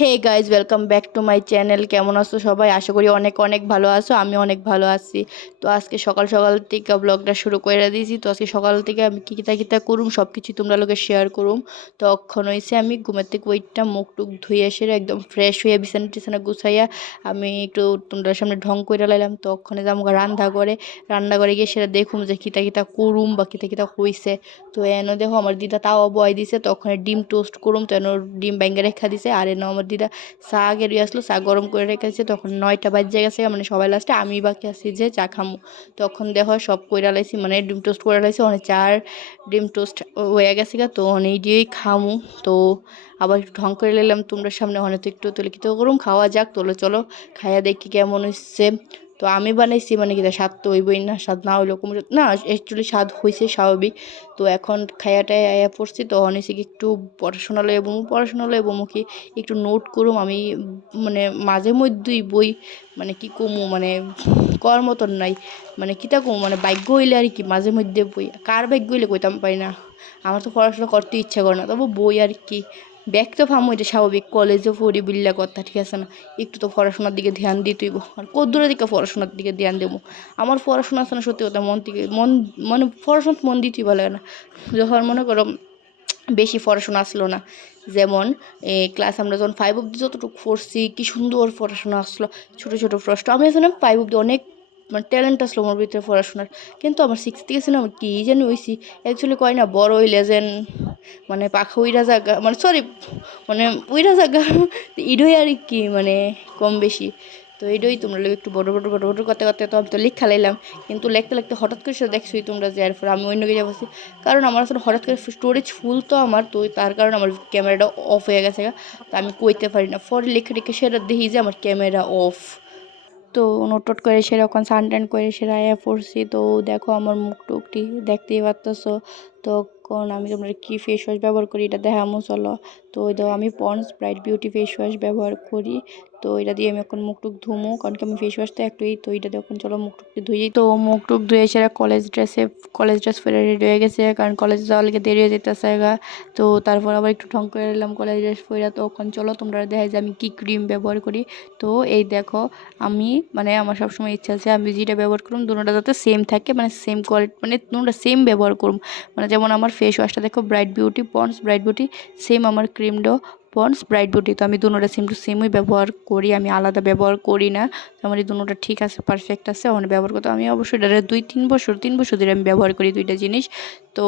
Hey guys, welcome back to my channel. কেমন আছো সবাই? আশা করি অনেক অনেক ভালো আছো। আমি অনেক ভালো আছি। তো আজকে সকাল সকাল থেকে ব্লগটা শুরু করে দিয়েছি। তো আজকে সকাল থেকে আমি কিতা কিতা করুম সব কিছু তোমরা লোকে শেয়ার করুম। তখন হয়েছে আমি ঘুমের থেকে ওইটা মুখ টুক ধুয়ে এসে একদম ফ্রেশ হয়ে বিছানা টিছানা গুছাইয়া আমি একটু তোমরা সামনে ঢং করে লাইলাম। তখন যাবো রান্না করে গিয়ে সেটা দেখুম যে কিতা কিতা করুম বা কিতা কিতা হইছে। তো এনে দেখো আমার দিদা তাও বয় দিছে। তখন ডিম টোস্ট করুম, তো এনে ডিম ব্যাঙ্গে রেখা দিছে। আর এনে আমার দিদা চা গেড়ে আসলো, চা গরম করে রেখেছে। তখন 9টা বাজে গেছে, মানে সবাই লাস্টে আমি বাকি আছি যে চা খামু। তখন দেখো সব কইরা লাইছি, মানে ডিম টোস্ট করে লাইছি। অনেক চার ডিম টোস্ট হয়ে গেছে গা, তো অনেক দিয়েই খামু। তো আবার একটু ঢং করে নিলাম তোমরা সামনে, অনেক একটু তুলে কি তো করুম, খাওয়া যাক। তোলো চলো খাইয়া দেখি কেমন হচ্ছে। তো আমি বানাইছি মানে কি স্বাদ তো হইবই না, স্বাদ না হইলেও কমে না, অ্যাকচুয়ালি স্বাদ হয়েছে স্বাভাবিক। তো এখন খাইয়াটায় আয়া পড়ছি, তো হয়েছে কি একটু পড়াশোনা লয়ে বমু কি একটু নোট করুম আমি। মানে মাঝে মধ্যেই বই, মানে কি কমু, মানে কর মতন নাই। মানে কিতা কমু, মানে ভাগ্য হইলে আর কি মাঝে মধ্যে বই, কার ভাগ্য হইলে কইতাম পাই না। আমার তো পড়াশোনা করতে ইচ্ছা করে না, তবু বই আর কি। ব্যাগ তো ফার্ম, এটা স্বাভাবিক, কলেজে পড়ি বিল্লা কথা, ঠিক আছে না? একটু তো পড়াশোনার দিকে ধ্যান দিতেইব। আর কদ্দূরের দিকে পড়াশোনার দিকে ধ্যান দেবো? আমার পড়াশোনা আছে না, সত্যি কথা মন থেকে মন, মানে পড়াশোনা মন দিতেই ভালো লাগে না। যখন মনে করো বেশি পড়াশোনা আসলো না, যেমন ক্লাস আমরা যখন 5 অব্দি যতটুকু পড়ছি, কি সুন্দর পড়াশোনা আসলো, ছোটো ছোটো প্রশ্ন। আমি আসলে 5 অব্দি অনেক মানে ট্যালেন্ট আসলো আমার ভিতরে পড়াশোনার। কিন্তু আমার 6 থেকে সিনেমা আমার কী জানি হয়েছি। অ্যাকচুয়ালি কয় না, বড় হইলে যেন মানে পাখা উইরা জাগা, মানে সরি, মানে উইরা জাগা ইডই আর কি, মানে কম বেশি। তো এইটাই তোমরা লোক একটু বড় বড় বড় বড় করতে করতে তো আমি তো লেখা লাইলাম। কিন্তু লিখতে লিখতে হঠাৎ করে সেটা দেখছোই তোমরা যে এরপর আমি অন্য কিছু বলছি। কারণ আমার আসলে হঠাৎ করে স্টোরেজ ফুল, তো আমার তো তার কারণে আমার ক্যামেরাটা অফ হয়ে গেছে গা। তো আমি কইতে পারি না, পরে লিখে লিখে সেটা দেখি যে আমার ক্যামেরা অফ। তো নোট টোট করে সেরকম সান টান করে সেরা আয়া পড়ছি। তো দেখো আমার মুখ টুকটি দেখতেই পারতেছো। তখন আমি তোমরা কি ফেস ওয়াশ ব্যবহার করি এটা দেখামো চলো। তো ওই দাও, আমি ponds bright beauty face wash ব্যবহার করি। তো এটা দিয়ে আমি এখন মুখ টুক ধুমো, কারণ কি আমি ফেস ওয়াশ তো একটুই, তো এটা দিয়ে এখন চলো মুখ টুকটি ধুই। তো মুখ টুক ধুয়ে সেরা কলেজ ড্রেস পরে রেডি হয়ে গেছে, কারণ কলেজ যাওয়ার লিগে দেরি হয়ে যেতেছে গা। তো তারপর আবার একটু ঢং করে এলাম কলেজ ড্রেস পরে। তখন চলো তোমরা দেখাই যে আমি কি ক্রিম ব্যবহার করি। তো এই দেখো, আমি মানে আমার সবসময় ইচ্ছা আছে আমি যেটা ব্যবহার করুম দুটোটা যাতে সেম থাকে, মানে সেম কোয়ালিটি, মানে দুটোটা সেম ব্যবহার করুম। মানে যেমন আমার ফেস ওয়াশটা দেখো bright beauty, ponds bright beauty, same আমার ক্রিমটাও পন্ডস ব্রাইট বিউটি। তো আমি দুটোটা সেম টু সেমই ব্যবহার করি, আমি আলাদা ব্যবহার করি না। তো আমার এই দুটোটা ঠিক আছে, পারফেক্ট আছে, ওখানে ব্যবহার করতে আমি অবশ্যই এটা 2-3 বছর ধরে আমি ব্যবহার করি দুইটা জিনিস। তো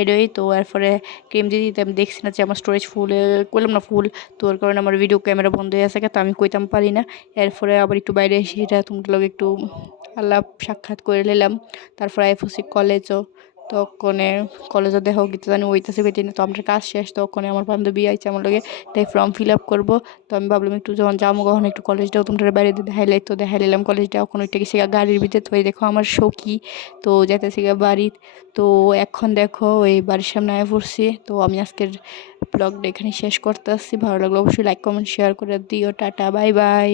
এটাই তো। এরপরে ক্রিম দিয়ে দিতে আমি দেখছি না যে আমার স্টোরেজ ফুল করলাম না ফুল। তো ওর কারণে আমার ভিডিও ক্যামেরা বন্ধ হয়ে আছে, তো আমি কইতাম পারি না। এরপরে আবার একটু বাইরে এসে এটা তোমাদের লগে একটু আলাপ সাক্ষাৎ করে নিলাম। তারপর আইফোসি কলেজও। তখনে কলেজে দেখো গীতা জানি ওইতাছে বেটি না, তো আমার কাজ শেষ। তখন আমার বান্ধবী আইছে আমার লগে, তাই ফর্ম ফিল আপ করবো। তো আমি ভাবলাম একটু যখন যাবো কখন একটু কলেজটাও তোমাদের বাইরে দিয়ে দেখাইলাই, তো দেখাই নিলাম কলেজটা। এখন ওইটা গেছে গাড়ির ভিতরে, তো এই দেখো আমার সখী তো যাইতেছে বাড়ির। তো এখন দেখো ওই বাড়ির সামনে আয়া পড়ছি। তো আমি আজকের ব্লগটা এখানে শেষ করতে আসছি। ভালো লাগলো অবশ্যই লাইক কমেন্ট শেয়ার করে দিও। Tata bye bye.